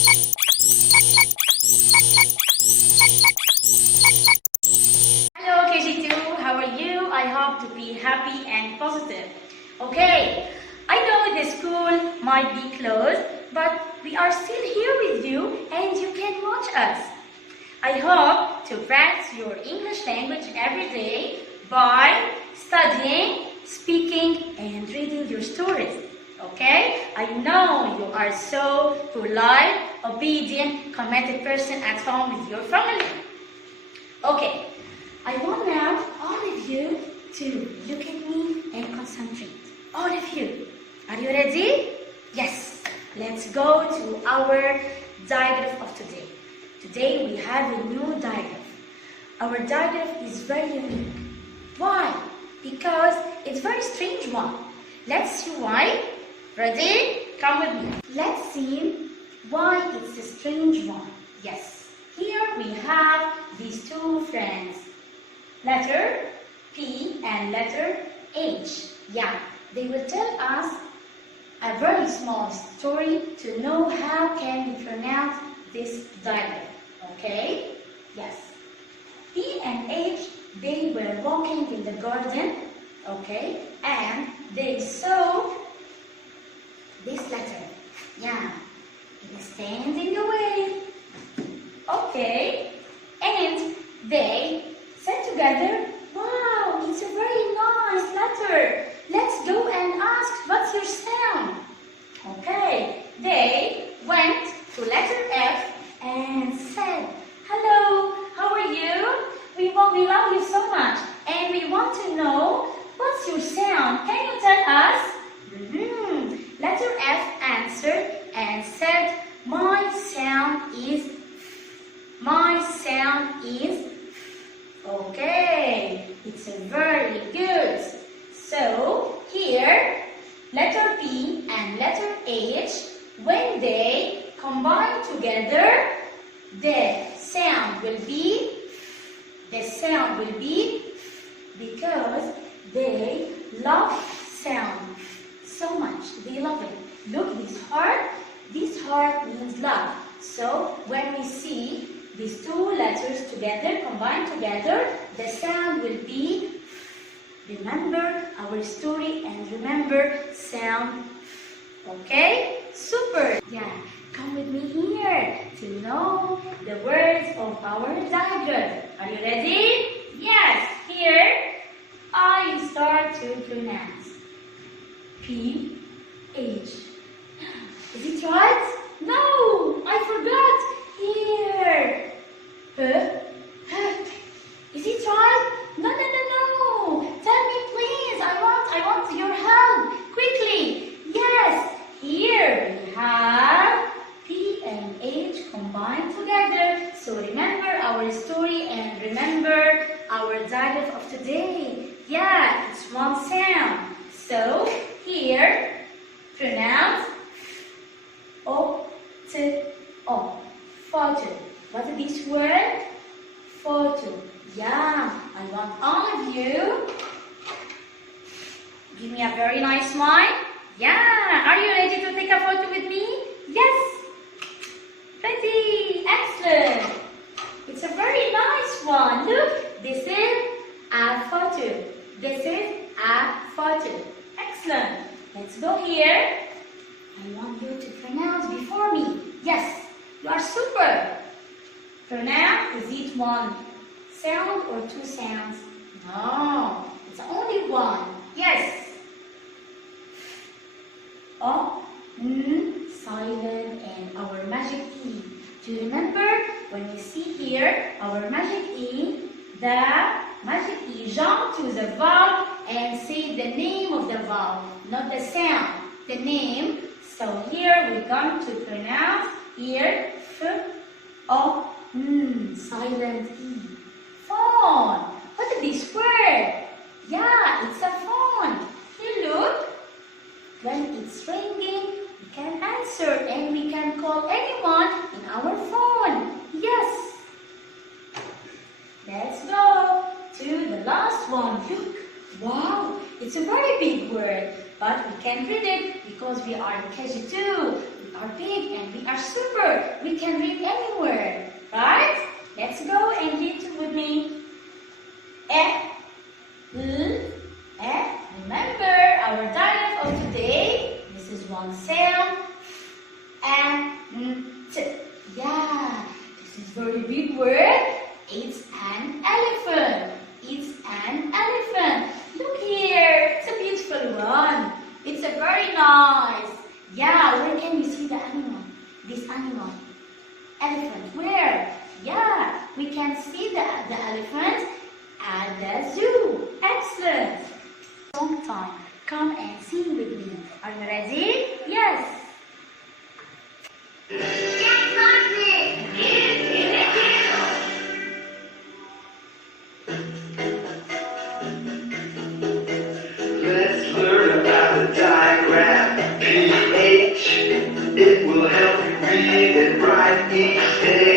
Hello KG2, how are you? I hope to be happy and positive. Okay, I know the school might be closed, but we are still here with you and you can watch us. I hope to practice your English language every day by studying, speaking and reading your stories. Okay? I know you are so polite, obedient, committed person at home with your family. Okay, I want now all of you to look at me and concentrate. All of you. Are you ready? Yes. Let's go to our diagram of today. Today we have a new diagram. Our diagram is very unique. Why? Because it's a very strange one. Let's see why. Ready? Come with me. Let's see why it's a strange one. Yes. Here we have these two friends. Letter P and letter H. Yeah, they will tell us a very small story to know how can we pronounce this dialect. Okay? Yes. P and H, they were walking in the garden. Okay? And they saw this letter. Yeah. It is standing away. Okay. And they said together, wow, it's a very nice letter. Let's go and ask what's your sound. Okay. They went to letter F and said, hello, how are you? We love you so much and we want to know what's your sound. Can you tell us? Letter F answered and said, my sound is. Okay, it's a very good. So here, letter P and letter H, when they combine together, the sound will be because they love sound so much. They love it. Look, this heart means love. So when we see these two letters together, combined together, the sound will be, remember our story and remember sound. Okay? Super! Yeah, come with me here to know the words of our diagram. Are you ready? Yes, here I start to pronounce P, H. Is it right? No, I forgot. Here. Is it right? No. Tell me please. I want your help. Quickly. Yes. Here we have P and H combined together. So remember our story and remember our dialect of today. Yeah, it's one sound. So here pronounce O, T, O. Photo. What is this word? Photo. Yeah, I want all of you. Give me a very nice smile. Yeah, are you ready to take a photo with me? Yes. Ready. Excellent. It's a very nice one. Look, this is a photo. This is a photo. Excellent. Let's go here. I want you to pronounce before me. Yes, you are super. Pronounce, is it one sound or two sounds? No, it's only one. Yes. O, N, silent, and our magic E. Do you remember when we see here our magic E, the magic E jump to the vowel and say the name of the vowel, not the sound, the name. So here we come to pronounce here F, O, N, silent E. Phone. What is this word? Yeah, it's a phone. Here look. When it's ringing, we can answer and we can call anyone in our phone. Yes. Let's go to the last one. Look. Wow, it's a very big word, but we can't read it because we are in KG2. We are big and we are super. We can read anywhere, right? Let's go and read with me. Remember our dialogue of today. This is one sound. Yeah, this is very big word. It's an elephant. It's an elephant. Look here. It's a beautiful one. It's a very nice. Yeah, where can you see the animal? This animal. Elephant. Where? Yeah, we can see the elephant at the zoo. Excellent. Long time. Come and sing with me. Are you ready? Yes. Let's learn about the diagram. PH, it will help you read and write each day.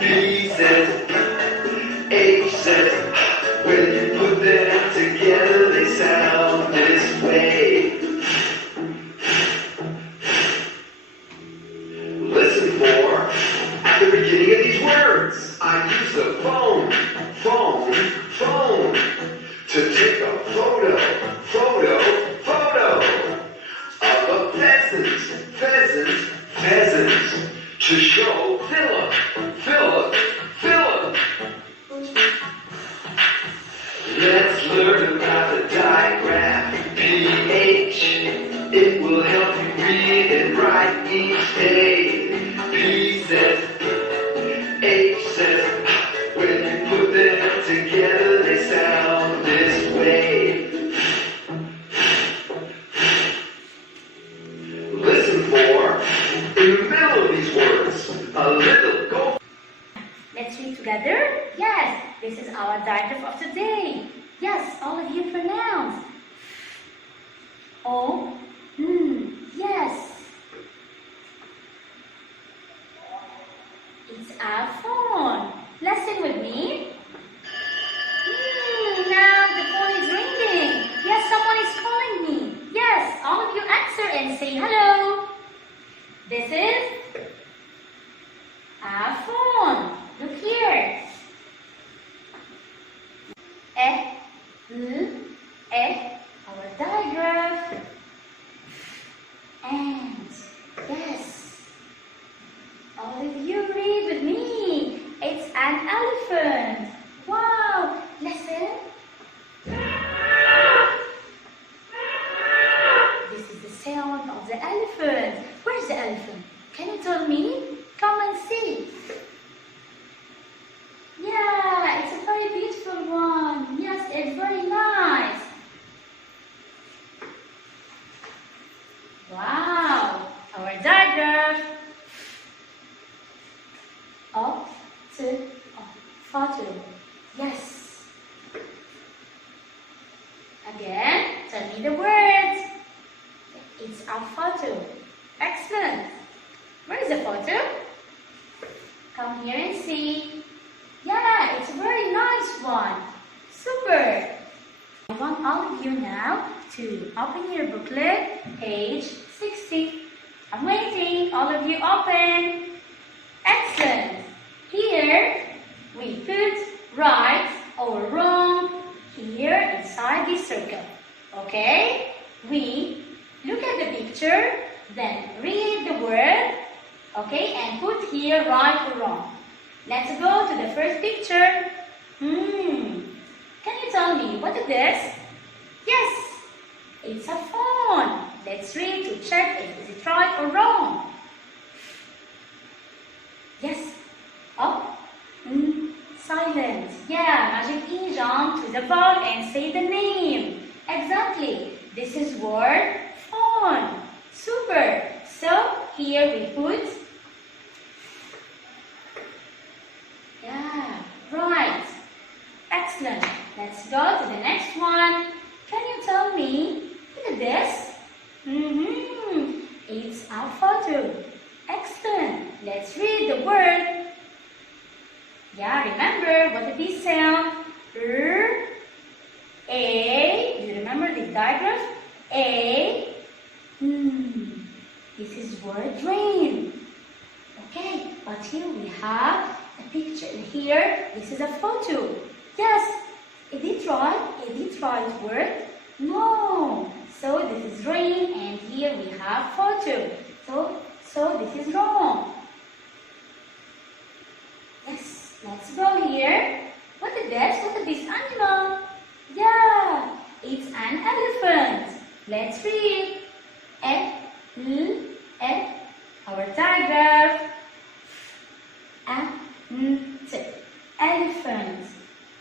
P says, H says, when you put them together, they sound this way. Listen for, at the beginning of these words, I use the phone, to take a photo of a pheasant, to show Philip. Let's learn about the diagram. PH, it will help you read and write each day. P says, H says, when you put them together, they sound this way. Listen for, in the middle of these words, a little go. Let's read together. Yes, this is our diagram of today. Yes, all of you pronounce. Oh, yes. It's our phone. Listen with me. Now the phone is ringing. Yes, someone is calling me. Yes, all of you answer and say hello. This is our phone. Look here. Our diagram. And yes, all of you read with me. It's an elephant. Wow, listen. This is the sound of the elephant. Where's the elephant? Can you tell me? Come and see. Yeah, it's a very beautiful one. Yes, it's very nice. Wow, our diagram. Photo. Yes. Again, tell me the words. It's a photo. Excellent. Where is the photo? Come here and see. Yeah, it's a very nice one. Super. I want all of you now to open your booklet, page 60. I'm waiting. All of you open. Excellent. Here we put right or wrong here inside this circle. Okay? We look at the picture, then read the word, okay, and put here right or wrong. Let's go to the first picture. Can you tell me what is this? Yes, it's a phone. Let's read to check if is it right or wrong. Yes. Oh. Silence. Yeah, Magic E jump to the ball and say the name. Exactly. This is word phone. Super. So here we put. Yeah, right. Excellent. Let's go to the next one. Can you tell me? Look at this. It's a photo. Excellent. Let's read the word. Yeah, remember what did this sound? A. Do you remember this diagram? A. This is word rain. Okay, but here we have a picture. Here, this is a photo. Yes, is it right? Is it right word? No. So this is rain, and here we have photo. So this is wrong. Yes, let's go here. What is this? What is this animal? Yeah, it's an elephant. Let's read. Our diagram. Elephant.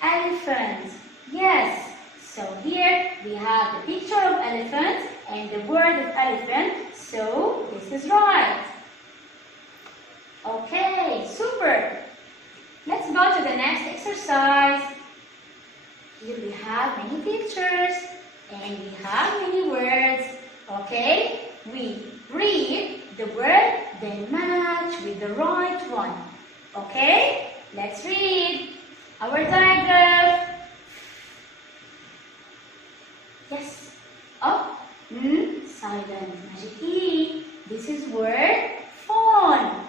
Elephant. Yes. So here we have the picture of elephant and the word of elephant. So this is right. Okay, super. Let's go to the next exercise. Here we have many pictures and we have many words. Okay, we read the word, then match with the right one. Okay, let's read our diagram. Yes, up, silent, magic E. This is word phone.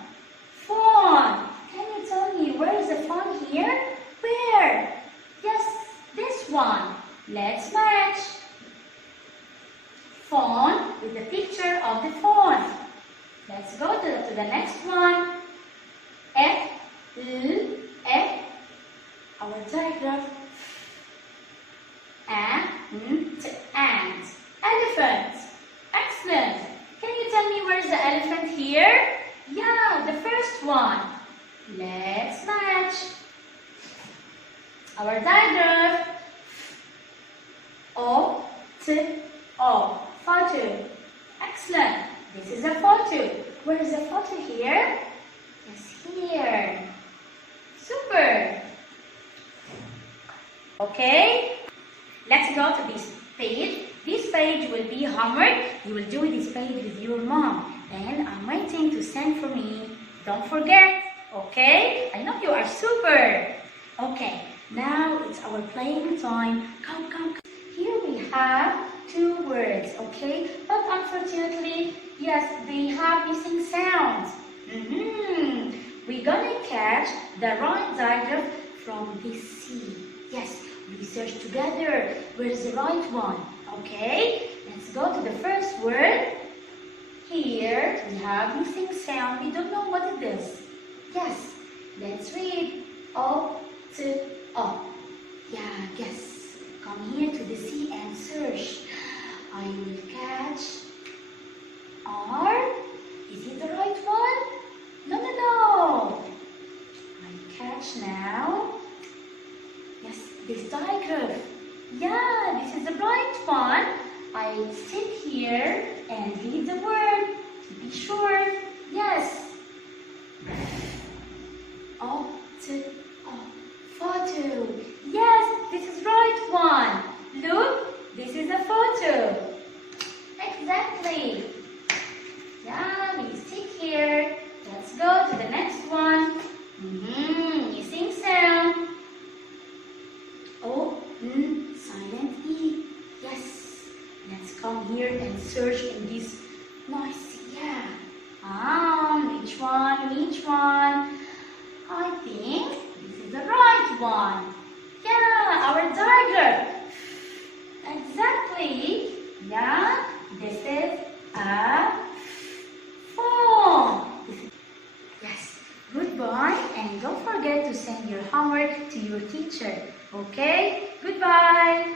Phone. Can you tell me where is the phone here? Where? Yes, this one. Let's match. Phone with the picture of the phone. Let's go to the next one. F. Our diagram. Ant. Elephant. Excellent. Can you tell me where's the elephant here? Yeah, the first one. Let's match. Our diagram. O. Photo. Excellent. This is a photo. Where is the photo here? Yes, here. Super. Okay. Let's go to this page. This page will be homework. You will do this page with your mom. And I'm waiting to send for me. Don't forget. Okay? I know you are super. Okay. Now it's our playing time. Come. Here we have 2 words. Okay? But unfortunately, yes, they have missing sounds. We're gonna catch the right diagram from this C. Yes, we search together. Where is the right one? Okay, let's go to the first word. Here we have missing sound. We don't know what it is. Yes, let's read. O. Yeah, guess. Come here to the C and search. I will catch R. Is it the right one? No. I catch now. Yes, this diagram. Yeah, this is the right one. I sit here and read the word to be sure. Yes. Photo. Yes, this is right one. Look, this is a photo. Exactly. Yeah, we sit here. Let's go to the next one. Missing sound. O. Silent E. Yes. Let's come here and search in this noisy. Yeah. Which one? I think this is the right one. Yeah, our diagram. Exactly. Yeah, this is a phone. Yes. Goodbye, and don't forget to send your homework to your teacher. Okay? Goodbye.